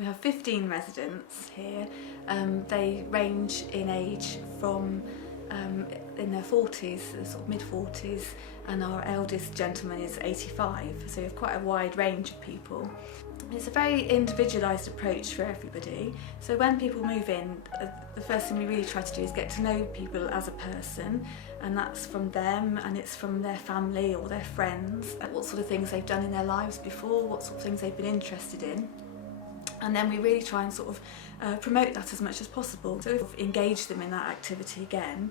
We have 15 residents here. They range in age from in their 40s, sort of mid-40s, and our eldest gentleman is 85, so we have quite a wide range of people. It's a very individualised approach for everybody, so when people move in, the first thing we really try to do is get to know people as a person, and that's from them and it's from their family or their friends, what sort of things they've done in their lives before, what sort of things they've been interested in. And then we really try and sort of promote that as much as possible. So if we engage them in that activity again,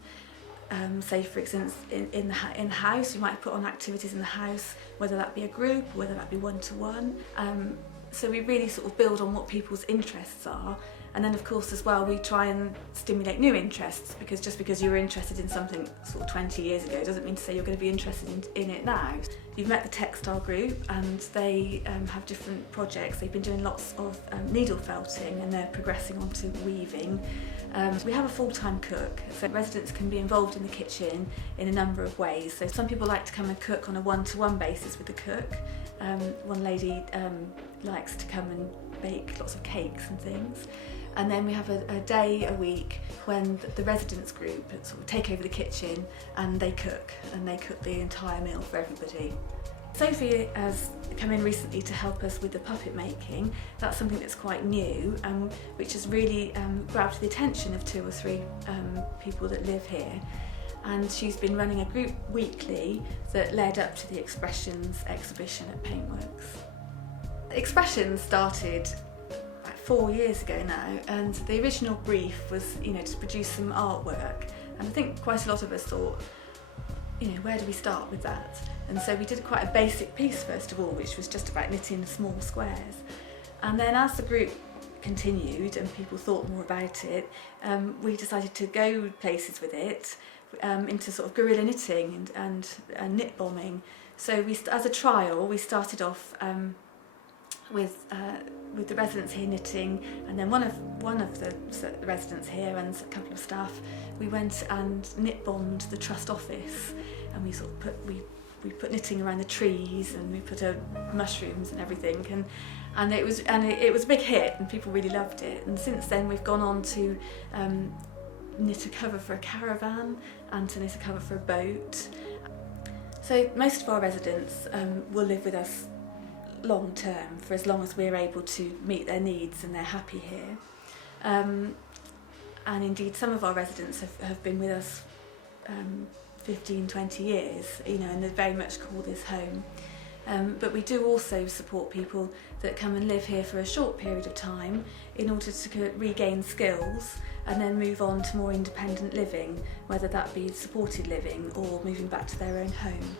say for instance in the house, we might put on activities in the house, whether that be a group or whether that be one-to-one. So we really sort of build on what people's interests are, and then of course as well we try and stimulate new interests, because just because you were interested in something sort of 20 years ago doesn't mean to say you're going to be interested in it now. You've met the textile group, and they have different projects. They've been doing lots of needle felting, and they're progressing onto weaving. We have a full-time cook, so residents can be involved in the kitchen in a number of ways. So some people like to come and cook on a one-to-one basis with the cook. One lady likes to come and bake lots of cakes and things. And then we have a day a week when the residents group sort of take over the kitchen and they cook the entire meal for everybody. Sophie has come in recently to help us with the puppet making. That's something that's quite new, which has really grabbed the attention of 2 or 3 people that live here. And she's been running a group weekly that led up to the Expressions exhibition at Paintworks. Expressions started 4 years ago now, and the original brief was, to produce some artwork. And I think quite a lot of us thought, where do we start with that? And so we did quite a basic piece first of all, which was just about knitting small squares. And then as the group continued and people thought more about it, we decided to go places with it, into sort of guerrilla knitting and knit bombing. So as a trial, we started off with the residents here knitting, and then one of the residents here and a couple of staff, we went and knit bombed the trust office, and we sort of put knitting around the trees, and we put mushrooms and everything, and it was a big hit, and people really loved it. And since then we've gone on to knit a cover for a caravan and to knit a cover for a boat. So most of our residents will live with us long term, for as long as we're able to meet their needs and they're happy here. And indeed some of our residents have been with us 15, 20 years, and they very much call this home. But we do also support people that come and live here for a short period of time in order to regain skills and then move on to more independent living, whether that be supported living or moving back to their own home.